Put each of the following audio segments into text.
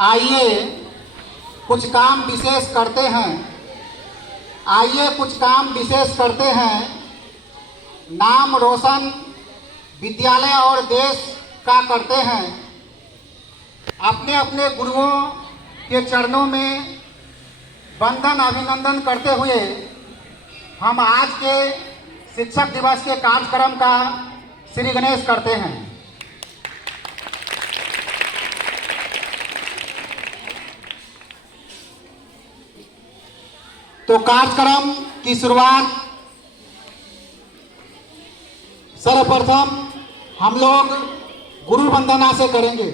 आइए कुछ काम विशेष करते हैं, आइए कुछ काम विशेष करते हैं। नाम रोशन विद्यालय और देश का करते हैं। अपने अपने गुरुओं के चरणों में वंदन अभिनंदन करते हुए हम आज के शिक्षक दिवस के कार्यक्रम का श्री गणेश करते हैं। तो कार्यक्रम की शुरुआत सर्वप्रथम हम लोग गुरु वंदना से करेंगे।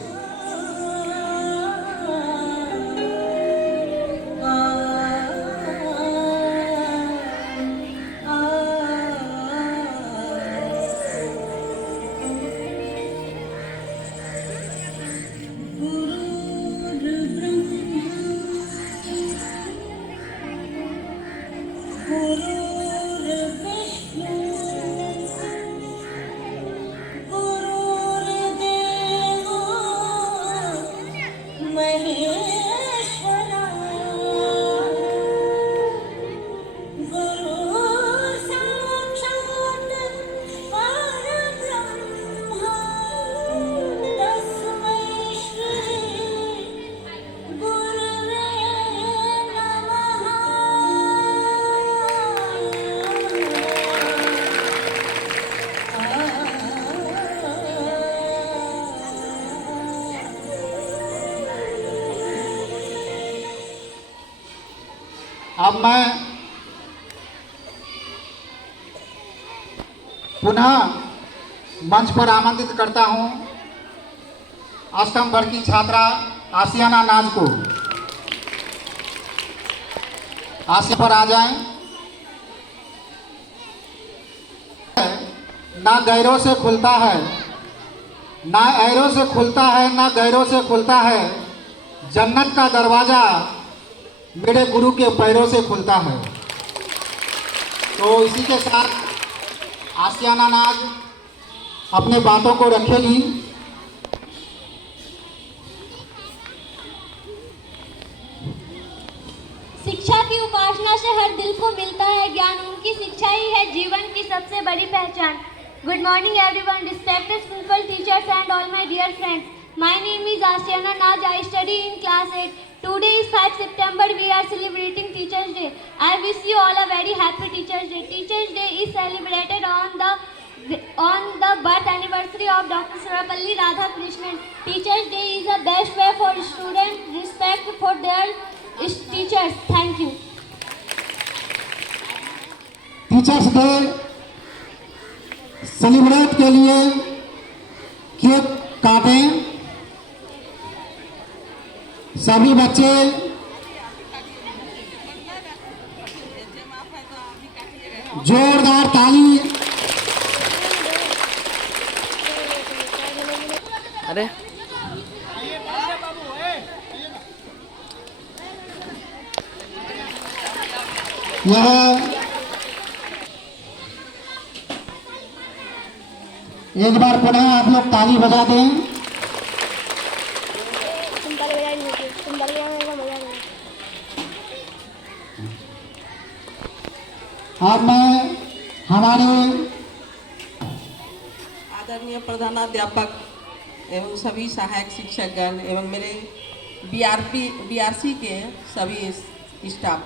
अब मैं पुनः मंच पर आमंत्रित करता हूं अष्टम वर्ग की छात्रा आसियाना नाज को। आसिया पर आ जाएं। ना गैरों से खुलता है, ना ऐरों से खुलता है, ना गैरों से खुलता है। जन्नत का दरवाजा मेरे गुरु के पैरों से खुलता है। तो इसी के साथ आसियाना नाज अपने बातों को रखेगी। शिक्षा की उपासना से हर दिल को मिलता है ज्ञान। उनकी शिक्षा ही है जीवन की सबसे बड़ी पहचान। Good morning everyone, respected principal, teachers and all my dear friends. My name is Asiana Naz. I study in class 8. Today is 5 September. We are celebrating Teachers Day. I wish you all a very happy Teachers Day. Teachers Day is celebrated on the birth anniversary of Dr. Sarvapalli Radhakrishnan. Teachers Day is the best way for students respect for their teachers. Thank you. Teachers day celebrate के लिए cake काटें। सभी बच्चे जोरदार ताली। अरे यह एक बार पुनः आप लोग ताली बजा दें। अब मैं हमारे आदरणीय प्रधानाध्यापक एवं सभी सहायक शिक्षकगण एवं मेरे बीआरसी के सभी स्टाफ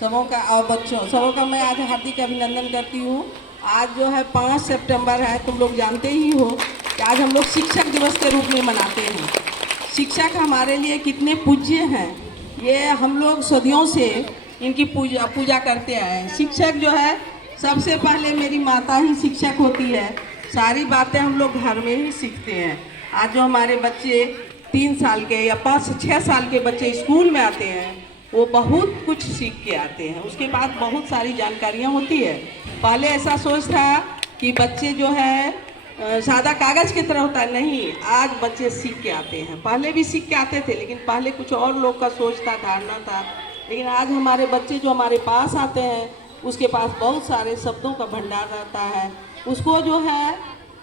सबों का और बच्चों सबों का मैं आज हार्दिक अभिनंदन करती हूँ। आज जो है 5 सितंबर है, तुम लोग जानते ही हो कि आज हम लोग शिक्षक दिवस के रूप में मनाते हैं। शिक्षक हमारे लिए कितने पूज्य हैं, ये हम लोग सदियों से इनकी पूजा करते आए हैं। शिक्षक जो है सबसे पहले मेरी माता ही शिक्षक होती है। सारी बातें हम लोग घर में ही सीखते हैं। आज जो हमारे बच्चे 3 साल के या 5-6 साल के बच्चे स्कूल में आते हैं, वो बहुत कुछ सीख के आते हैं। उसके बाद बहुत सारी जानकारियाँ होती है। पहले ऐसा सोच था कि बच्चे जो है सादा कागज़ की तरह होता है, नहीं, आज बच्चे सीख के आते हैं। पहले भी सीख के आते थे, लेकिन पहले कुछ और लोग का सोच था, धारणा था। लेकिन आज हमारे बच्चे जो हमारे पास आते हैं, उसके पास बहुत सारे शब्दों का भंडार रहता है। उसको जो है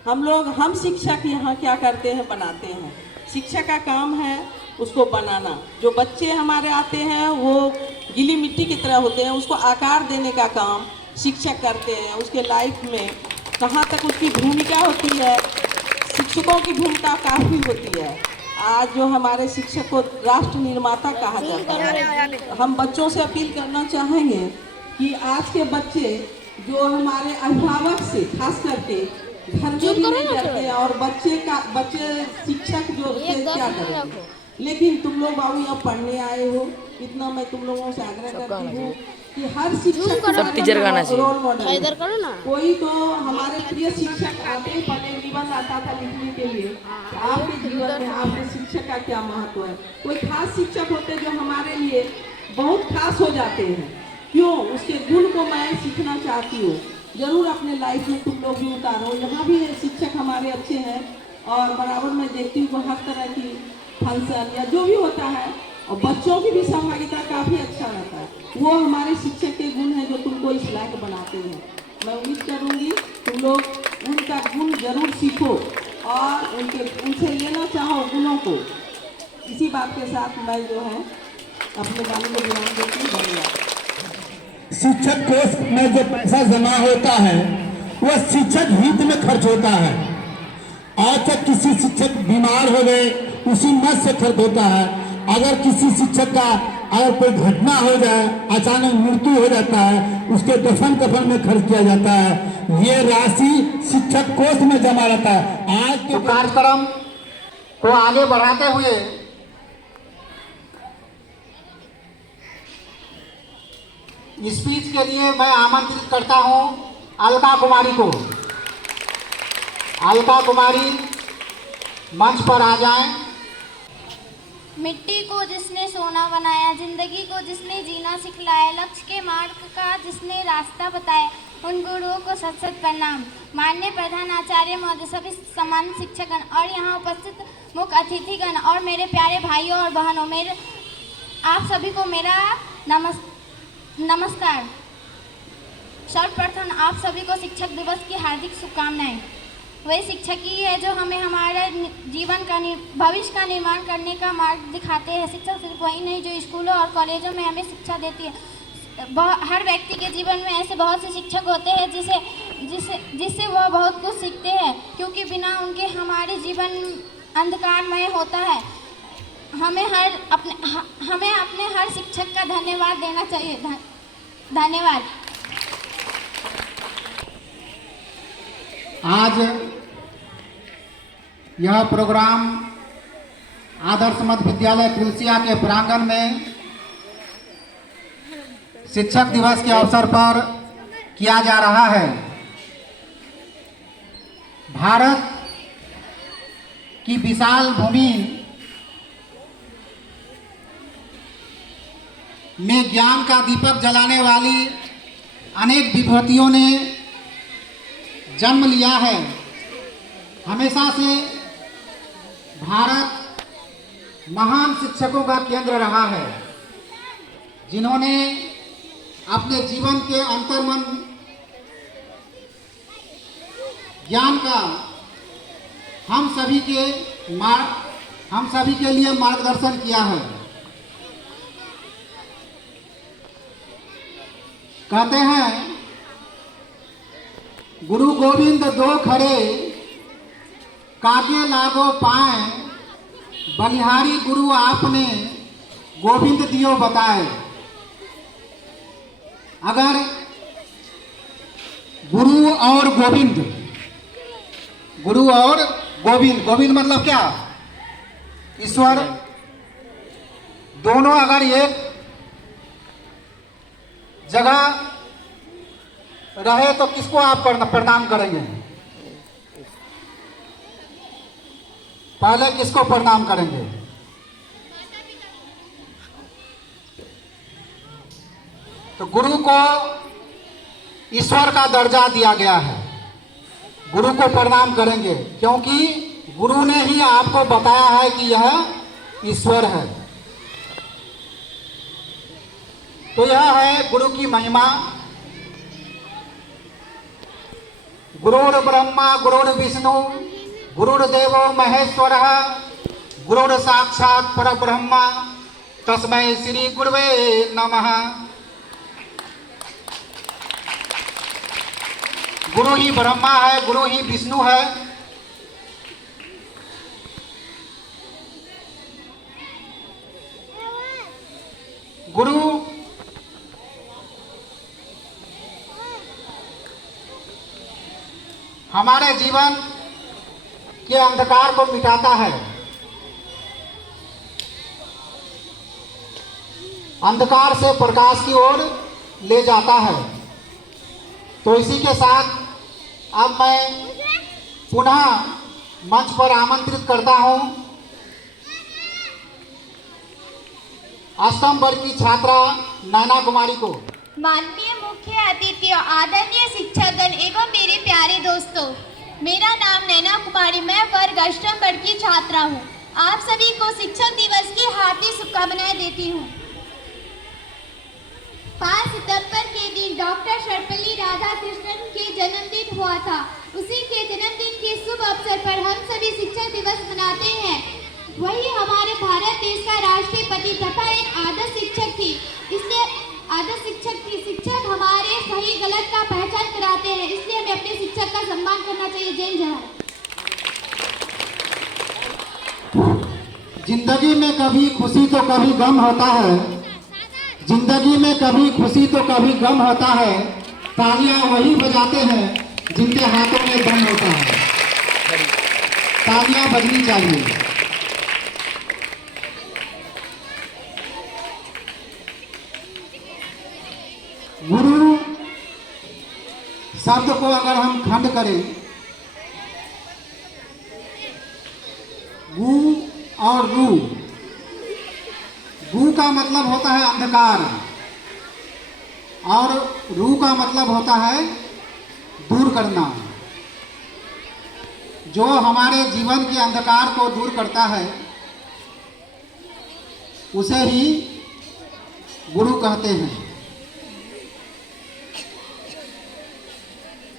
हम शिक्षक यहाँ क्या करते हैं, बनाते हैं। शिक्षा का काम है उसको बनाना। जो बच्चे हमारे आते हैं वो गीली मिट्टी की तरह होते हैं, उसको आकार देने का काम शिक्षक करते हैं। उसके लाइफ में कहाँ तक उसकी भूमिका होती है, शिक्षकों की भूमिका काफ़ी होती है। आज जो हमारे शिक्षक को राष्ट्र निर्माता कहा जाता है। हम बच्चों से अपील करना चाहेंगे कि आज के बच्चे जो हमारे अभिभावक से खास करके घर में भी नहीं डरते हैं, और बच्चे शिक्षक जो होते हैं क्या करेंगे। लेकिन तुम लोग बाबू यहाँ पढ़ने आए हो, इतना मैं तुम लोगों से आग्रह करती हूँ कि हर शिक्षक रोल मॉडल कोई तो हमारे प्रिय शिक्षक आते ही पहले निबंध आता था लिखने के लिए। आपके जीवन में आपके शिक्षक का क्या महत्व है। कोई खास शिक्षक होते जो हमारे लिए बहुत खास हो जाते हैं। क्यों? उसके गुण को मैं सीखना चाहती हूँ। जरूर अपने लाइफ में तुम लोग भी उतारो। यहाँ भी शिक्षक हमारे अच्छे हैं, और बराबर मैं देखती हूँ हर तरह की फंक्शन या जो भी होता है, और बच्चों की भी सहभागिता काफ़ी अच्छा रहता है। वो हमारे शिक्षक के गुण हैं जो तुमको इस लायक बनाते हैं। मैं उम्मीद करूँगी तुम लोग उनका गुण जरूर सीखो और उनसे लेना चाहो गुणों को। इसी बात के साथ मैं जो है अपने गाने में विराम देती हूँ। धन्यवाद। शिक्षक कोष में जो पैसा जमा होता है वह शिक्षक हित में खर्च होता है। आज तक किसी शिक्षक बीमार हो गए उसी मद से खर्च होता है। अगर किसी शिक्षक का अगर कोई घटना हो जाए, अचानक मृत्यु हो जाता है, उसके दफन कफन में खर्च किया जाता है। ये राशि शिक्षक कोष में जमा रहता है। आज के कार्यक्रम को आगे बढ़ाते हुए स्पीच के लिए मैं आमंत्रित करता हूं अलका कुमारी को। अलका कुमारी मंच पर आ जाएं। मिट्टी को जिसने सोना बनाया, जिंदगी को जिसने जीना सिखलाया, लक्ष्य के मार्ग का जिसने रास्ता बताया, उन गुरुओं को सत सत प्रणाम। माननीय प्रधान आचार्य महोदय, सभी सम्मानित शिक्षकगण और यहाँ उपस्थित मुख्य अतिथिगण और मेरे प्यारे भाइयों और बहनों, आप सभी को मेरा नमस्कार। सर्वप्रथम आप सभी को शिक्षक दिवस की हार्दिक शुभकामनाएं। वही शिक्षक ही है जो हमें हमारे जीवन का भविष्य का निर्माण करने का मार्ग दिखाते हैं। शिक्षक सिर्फ वही नहीं जो स्कूलों और कॉलेजों में हमें शिक्षा देती है। हर व्यक्ति के जीवन में ऐसे बहुत से शिक्षक होते हैं जिससे वह बहुत कुछ सीखते हैं, क्योंकि बिना उनके हमारे जीवन अंधकारमय होता है। हमें अपने हर शिक्षक का धन्यवाद देना चाहिए। धन्यवाद। आज यह प्रोग्राम आदर्श मध्य विद्यालय तुलसिया के प्रांगण में शिक्षक दिवस के अवसर पर किया जा रहा है। भारत की विशाल भूमि में ज्ञान का दीपक जलाने वाली अनेक विभूतियों ने जन्म लिया है। हमेशा से भारत महान शिक्षकों का केंद्र रहा है, जिन्होंने अपने जीवन के अंतर्मन ज्ञान का हम सभी के लिए मार्गदर्शन किया है। कहते हैं गुरु गोविंद दो खड़े काके लागो पाए, बलिहारी गुरु आपने गोविंद दियो बताए। अगर गुरु और गोविंद गोविंद मतलब क्या? ईश्वर। दोनों अगर एक जगह रहे तो किसको आप प्रणाम करेंगे? पहले किसको प्रणाम करेंगे? तो गुरु को ईश्वर का दर्जा दिया गया है। गुरु को प्रणाम करेंगे क्योंकि गुरु ने ही आपको बताया है कि यह ईश्वर है। तो यह है गुरु की महिमा। गुरुर् ब्रह्मा गुरुर्विष्णु गुरुर्देवो महेश्वरः गुरुर् साक्षात् परब्रह्म तस्मै श्री गुरुवे नमः। गुरु ही ब्रह्मा है, गुरु ही विष्णु है। गुरु हमारे जीवन के अंधकार को मिटाता है, अंधकार से प्रकाश की ओर ले जाता है। तो इसी के साथ अब मैं पुनः मंच पर आमंत्रित करता हूं अष्टम वर्ग की छात्रा नैना कुमारी को। माननीय मुख्य अतिथियों, आदरणीय शिक्षकगण एवं मेरे प्यारे दोस्तों, मेरा नाम नैना कुमारी, मैं वर्ग अष्टम वर्ग की छात्रा हूँ। आप सभी को शिक्षक दिवस की हार्दिक शुभकामनाएं देती हूँ। 5 सितंबर के दिन डॉक्टर सर्वपल्ली राधाकृष्णन के जन्मदिन हुआ था। उसी के जन्मदिन के शुभ अवसर पर हम सभी शिक्षक दिवस मनाते हैं। वही हमारे भारत देश का राष्ट्रपति तथा एक आदर्श शिक्षक थी। इसलिए आदर्श शिक्षक थी। शिक्षक हमारे सही गलत का पहचान कराते हैं, इसलिए हमें अपने शिक्षक का सम्मान करना चाहिए। जय जवाहर। जिंदगी में कभी खुशी तो कभी गम होता है, जिंदगी में कभी खुशी तो कभी गम होता है। तालियां वही बजाते हैं जिनके हाथों में दम होता है। तालियां बजनी चाहिए। गुरु शब्द को अगर हम खंड करें, गु और रू, गु का मतलब होता है अंधकार और रू का मतलब होता है दूर करना। जो हमारे जीवन के अंधकार को दूर करता है उसे ही गुरु कहते हैं।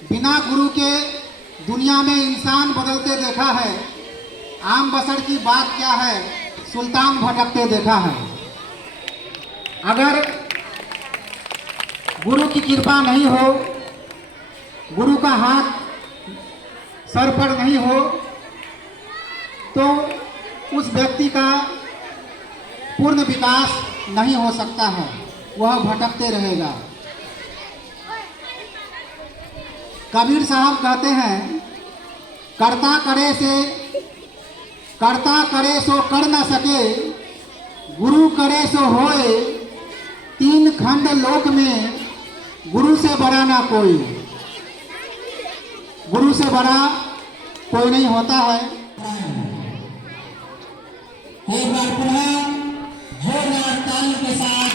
बिना गुरु के दुनिया में इंसान बदलते देखा है। आम बसर की बात क्या है, सुल्तान भटकते देखा है। अगर गुरु की कृपा नहीं हो, गुरु का हाथ सर पर नहीं हो, तो उस व्यक्ति का पूर्ण विकास नहीं हो सकता है, वह भटकते रहेगा। कबीर साहब कहते हैं, कर्ता करे सो कर न सके, गुरु करे सो होए, 3 खंड लोक में गुरु से बड़ा ना कोई। गुरु से बड़ा कोई नहीं होता है। एक बार पुनः जोरदार तालियों के साथ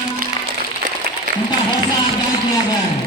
उनका हौसला अफजाई किया गया है।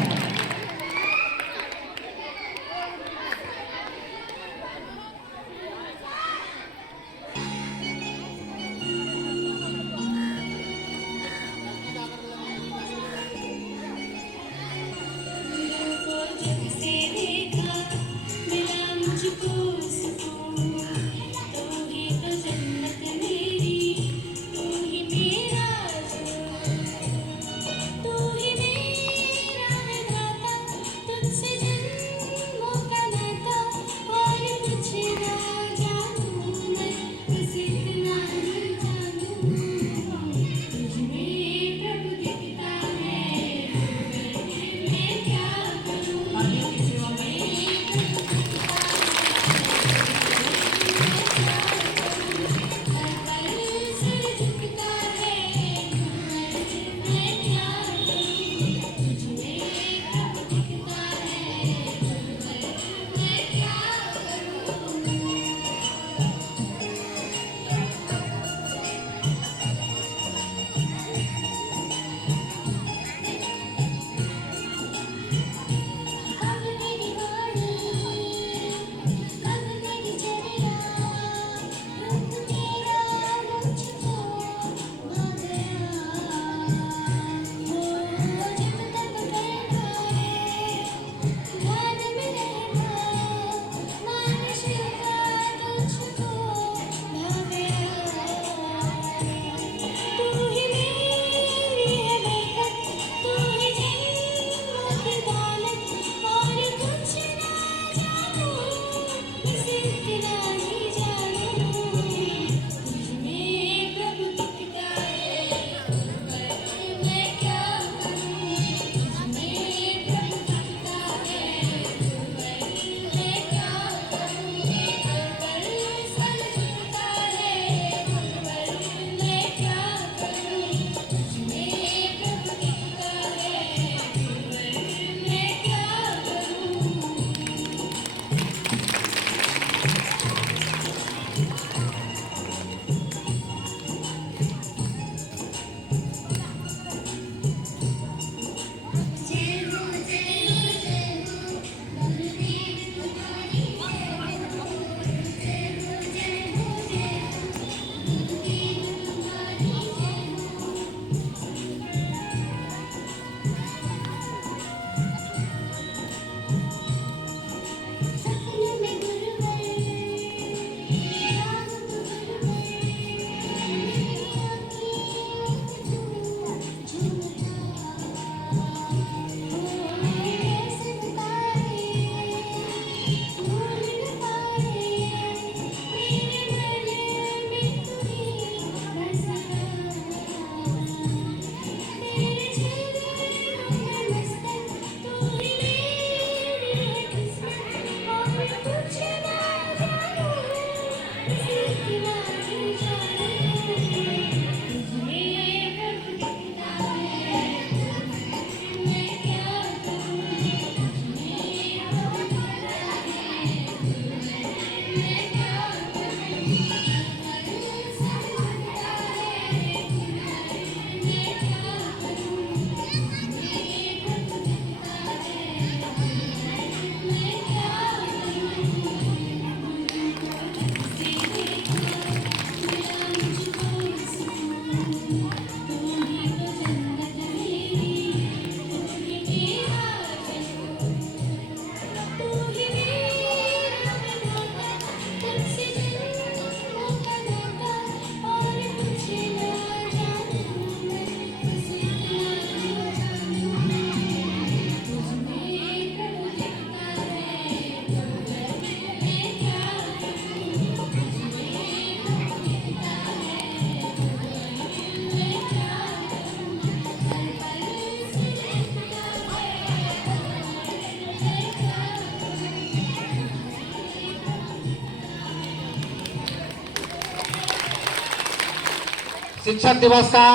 शिक्षक दिवस का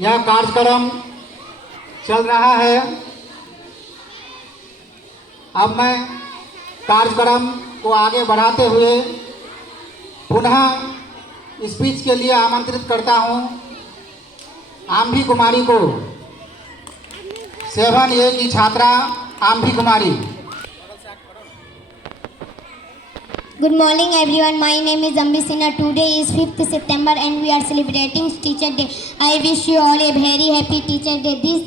यह कार्यक्रम चल रहा है। अब मैं कार्यक्रम को आगे बढ़ाते हुए पुनः स्पीच के लिए आमंत्रित करता हूं आम्भी कुमारी को, 7A की छात्रा आम्भी कुमारी। Good morning everyone. My name is Ambi Sinha. Today is 5th September and we are celebrating Teacher Day. I wish you all a very happy Teacher Day. This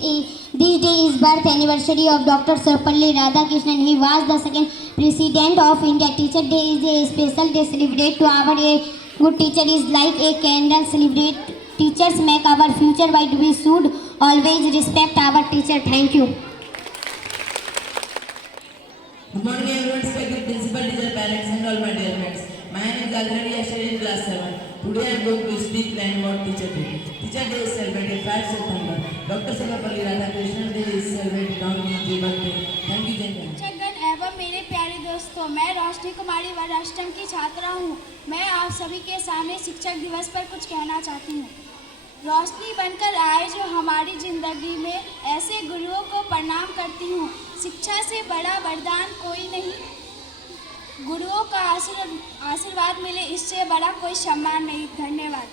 day is birth anniversary of Dr. Sarvapalli Radhakrishnan. He was the second President of India. Teacher Day is a special day celebrate to our a good teacher is like a candle. Celebrate teachers make our future bright. We should always respect our teacher. Thank you. Good morning everyone, respected principal, teacher, parents and all my dear friends. My name is Already Ashar in class 7. Today I am going to speak line about Teacher Day. Teacher Day is celebrated 5 September. Dr. Sarvapalli Radhakrishnan Day is celebrated on his birthday. Thank you, Jenny. शिक्षकगण एवं मेरे प्यारे दोस्तों, मैं रोशनी कुमारी वर्ग अष्टम की छात्रा हूँ। मैं आप सभी के सामने शिक्षक दिवस पर कुछ कहना चाहती हूँ। रोशनी बनकर आए जो हमारी ज़िंदगी में, ऐसे गुरुओं को प्रणाम करती हूँ। शिक्षा से बड़ा वरदान कोई नहीं, गुरुओं का आशीर्वाद मिले इससे बड़ा कोई सम्मान नहीं। धन्यवाद।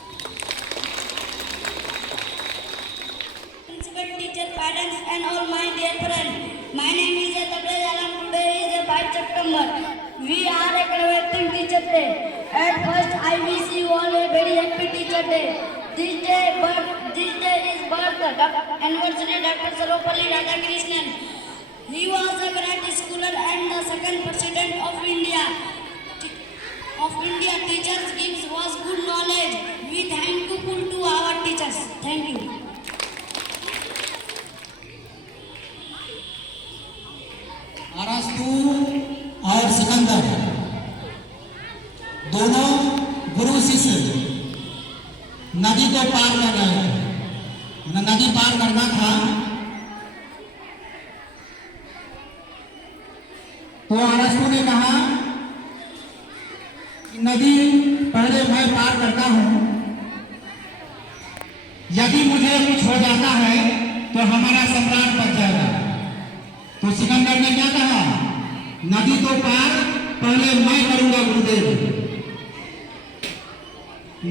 Principal, teacher, parents and all my dear friends. My name is Tabrez Alam. Today is 5 September. We are celebrating Teacher Day. At first, I wish you all a very happy Teacher Day. This day is birth anniversary Dr. Sarvapalli Radhakrishnan. He was a great scholar and the second President of India. Teachers gives us good knowledge. We thankful to our teachers. Thank you. अरस्तु और सिकंदर दोनों गुरु शिष्य नदी को पार कर रहे थे। नदी पार करना था तो अरस्तु ने कहा कि नदी पहले मैं पार करता हूं, यदि मुझे कुछ हो जाता है तो हमारा सम्राट बच जाएगा। तो सिकंदर ने क्या कहा, नदी तो पार पहले मैं करूंगा गुरुदेव,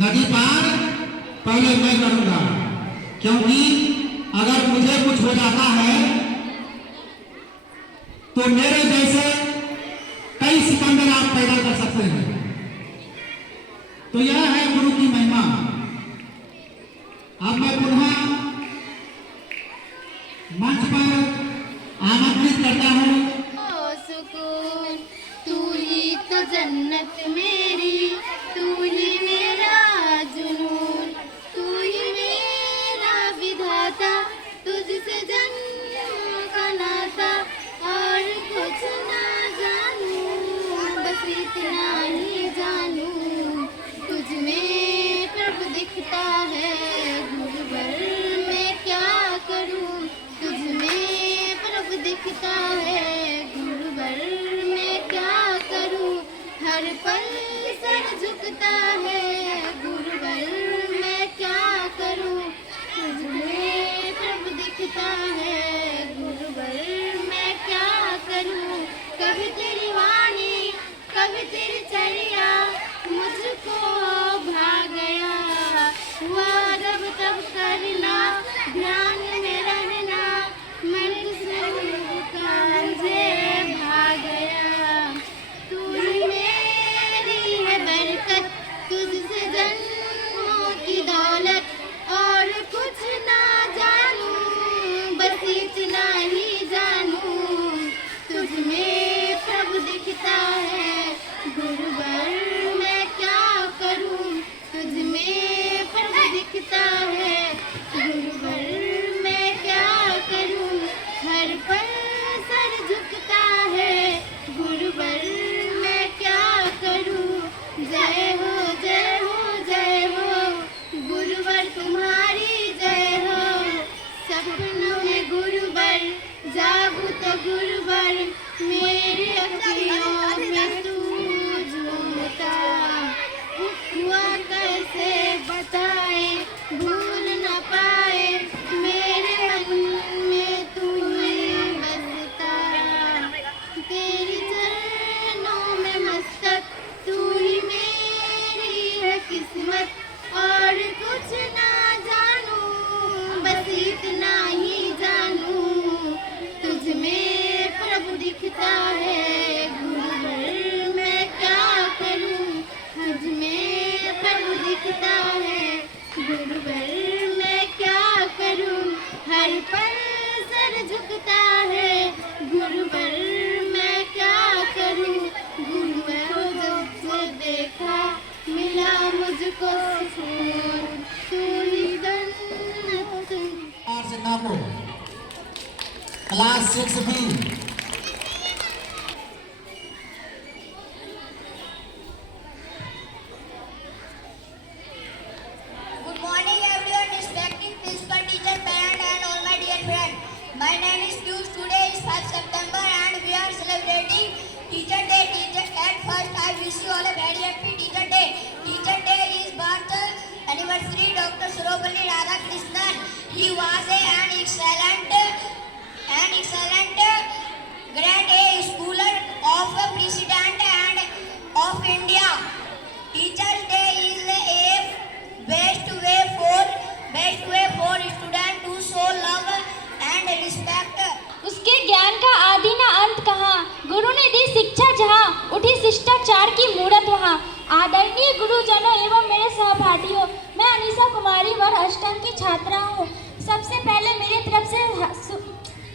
नदी पार पहले मैं करूंगा, क्योंकि अगर मुझे कुछ हो जाता है तो मेरे जैसे कई सिकंदर आप पैदा कर सकते हैं। तो यह है गुरु की महिमा। अब मैं पुनः मंच पर आमंत्रित करता हूँ। सुकून तू ही तो जन्नत मेरी, तू ही मेरा जुनून, तू ही मेरा विधाता, तुझसे जन्म का नाता, और कुछ ना जानूं, बस इतना ही जानूं, तुझ में प्रभु दिखता है, गुरुवर मैं क्या करूं, तुझ में प्रभु दिखता है, गुरुवर मैं क्या करूं, हर पल सर झुकता है, गुरुवर मैं क्या करूं, तुझ में प्रभु दिखता है, गुरुवर मैं क्या करूं, कभी तेरी वाणी कभी तेरी चर्या मुझको भा गया, हुआ रब तब करना, ध्यान में रहना, मन मुझे भा गया, तू ही मेरी है बरकत, तुझसे जन्मों की दौलत, और कुछ ना जानूं, बस इतना ही जानूं, तुझ में प्रभु दिखता है, गुरुवर मैं क्या करूं, तुझ में प्रभु दिखता है, गुरुवर मैं क्या करूं, हर पल सर झुकता है, गुरुवर मैं क्या करूं, जय हो जय हो जय हो गुरुवर। झुकता है। गुरुवर मैं क्या करूं, हर पल सर झुकता है। गुरुवर मैं क्या करूं, गुरुवर को जब से देखा मिला मुझको सुकून। तू ही जन्नत और से नामो class 6B। Good morning everyone, respected principal, teacher, parent and all my dear friends. My name is Piyush. Today is 5 September and we are celebrating Teacher Day. At first I wish you all a very happy Teacher Day. Teacher Day is birth anniversary Dr. Sarvepalli Radhakrishnan. He was an excellent grade A schooler of President and of India. Teachers Day is a best way for student to show love and respect. उसके ज्ञान का आदि न अंत कहाँ, गुरु ने दी शिक्षा जहाँ, उठी शिष्टाचार की मूरत वहाँ। आदरणीय गुरुजनों एवं मेरे सहपाठियों, मैं अनीसा कुमारी वर्ग अष्टम की छात्रा हूँ। सबसे पहले मेरी तरफ से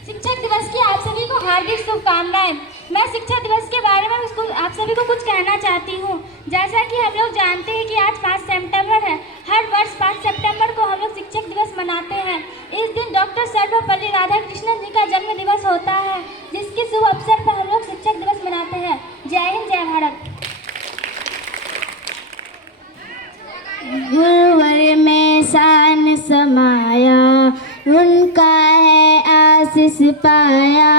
शिक्षक दिवस की आप सभी को हार्दिक शुभकामनाएं। मैं शिक्षक दिवस के बारे में आप सभी को कुछ कहना चाहती हूँ। जैसा कि हम लोग जानते हैं कि आज 5 सितंबर है। हर वर्ष 5 सितंबर को हम लोग शिक्षक दिवस मनाते हैं। इस दिन डॉक्टर सर्वपल्ली राधाकृष्णन जी का जन्म दिवस होता है, जिसके शुभ अवसर पर हम लोग शिक्षक दिवस मनाते हैं। जय हिंद, जय भारत। गुरुवर में शान समाया, उनका है आशीष पाया।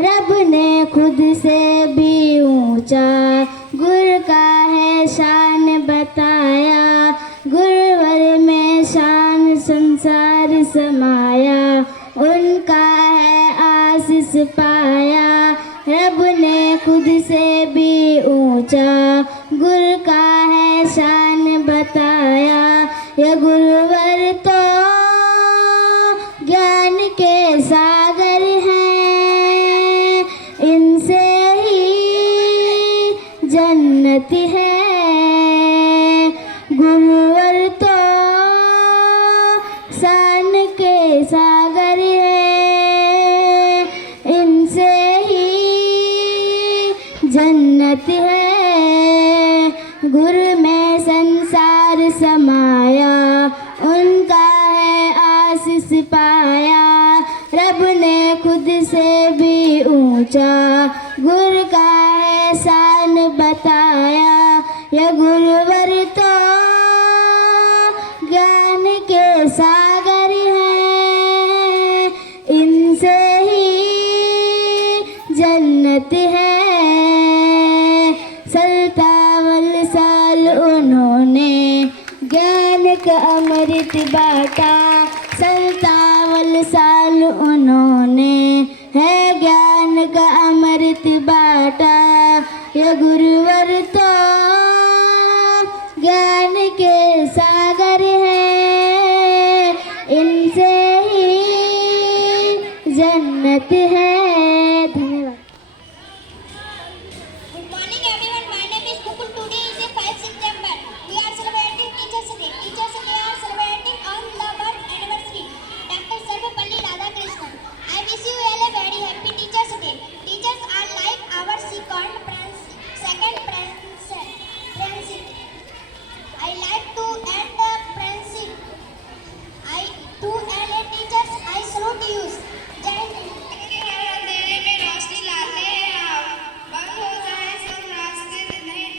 रब ने खुद से भी ऊंचा, गुरु का है शान बताया। गुरुवर में शान संसार समाया, उनका है आशीष पाया। रब ने खुद से भी ऊंचा, गुरु का है शान बताया। ये गुरुवर तो ज्ञान के सागर हैं, इनसे ही जन्नत है। गुरुवर तो शान के सागर हैं, इनसे ही जन्नत है। गुरु में संसार समाया, उनका है आशीष पाया। रब ने खुद से भी ऊंचा, गुरु का है शान बताया। यह गुरुवर तो ज्ञान के सागर हैं, इनसे ही जन्नत है। 57 साल उन्होंने ज्ञान का अमृत बांटा। 57 साल उन्होंने है ज्ञान का अमृत बांटा। ये गुरुवर तो ज्ञान के सागर हैं, इनसे ही जन्नत है। धन्यवाद। Good morning everyone, my name is Mukul. Today is a 5 September. We are celebrating Teachers Day. Teachers Day are celebrating on the birth anniversary Dr. Sarvepalli Radhakrishnan. I wish you all a very happy Teachers Day. Teachers are like our second friends. I like to add the friendship. To all teachers, I salute you. Jai Hind. अंधेरे में रोशनी लाते हैं आप। बंद हो जाए सब रास्ते नहीं,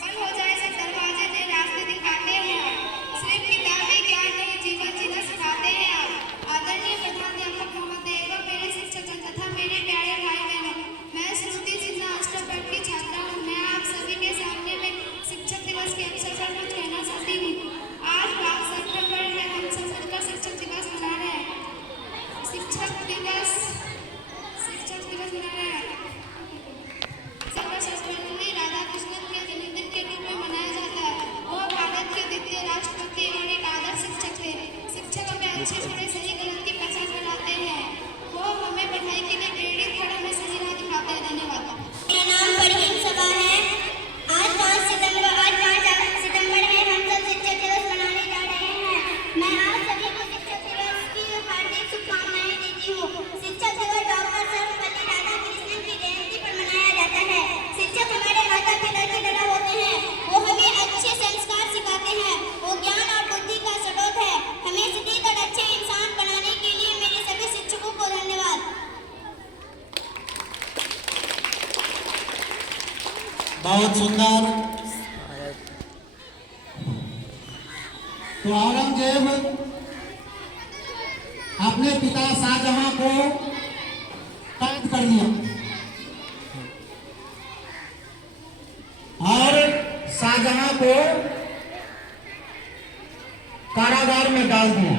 बंद हो जाए सब दरवाजे से रास्ते दिखाते हैं आप। सिर्फ किताबी ज्ञान नहीं, जीवन जीना सिखाते हैं आप। आदरणीय प्रधानाध्यापक महोदय एवं मेरे शिक्षक तथा मेरे प्यारे भाई बहनों, मैं श्रुति जिन्ना अष्टम वर्ग की छात्रा हूँ। मैं आप सभी के सामने में शिक्षक दिवस के अवसर पर कुछ कहना चाहती हूँ। आज 5 सितंबर है, हम सब मिलकर शिक्षक दिवस मना रहे हैं। शिक्षक दिवस मना रहे हैं। सर्वपल्ली राधाकृष्णन के जन्मदिन के रूप में मनाया जाता है। वह भारत के द्वितीय राष्ट्रपति और एक आदर्श शिक्षक थे। शिक्षक हमें अच्छे बुरे सही गलत की पहचान कराते हैं। वो हमें पढ़ाई के लिए प्रेरित कर हमें सही राह दिखाते हैं। धन्यवाद। मेरा नाम परवीन सबा है। आज 5 सितंबर है, हम सब शिक्षक दिवस बहुत सुंदर। तो औरंगजेब अपने पिता शाहजहां को कैद कर लिया और शाहजहां को कारागार में डाल दिया।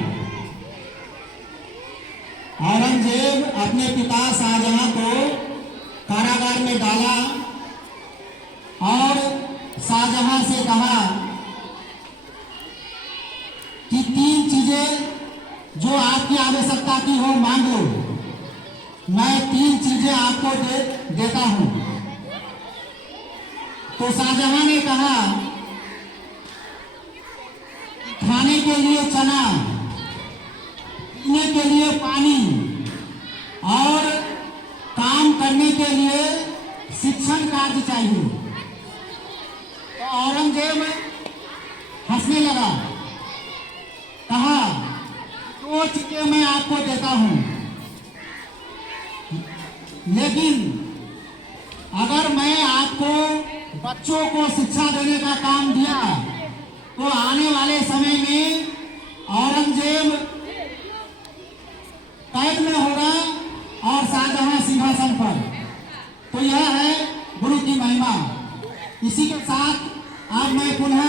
औरंगजेब अपने पिता शाहजहां को कारागार में डाला और शाहजहां से कहा कि 3 चीजें जो आपकी आवश्यकता की हो मांग लो, मैं 3 चीजें आपको देता हूं। तो शाहजहां ने कहा खाने के लिए चना, पीने के लिए पानी और काम करने के लिए शिक्षण कार्य चाहिए। तो औरंगजेब हंसने लगा, कहा 2 चीजें मैं आपको देता हूं, लेकिन अगर मैं आपको बच्चों को शिक्षा देने का काम दिया तो आने वाले समय में औरंगजेब कैद में होगा और शाहजहां सिंहासन पर। तो यह है गुरु की महिमा। इसी के साथ आज मैं पुनः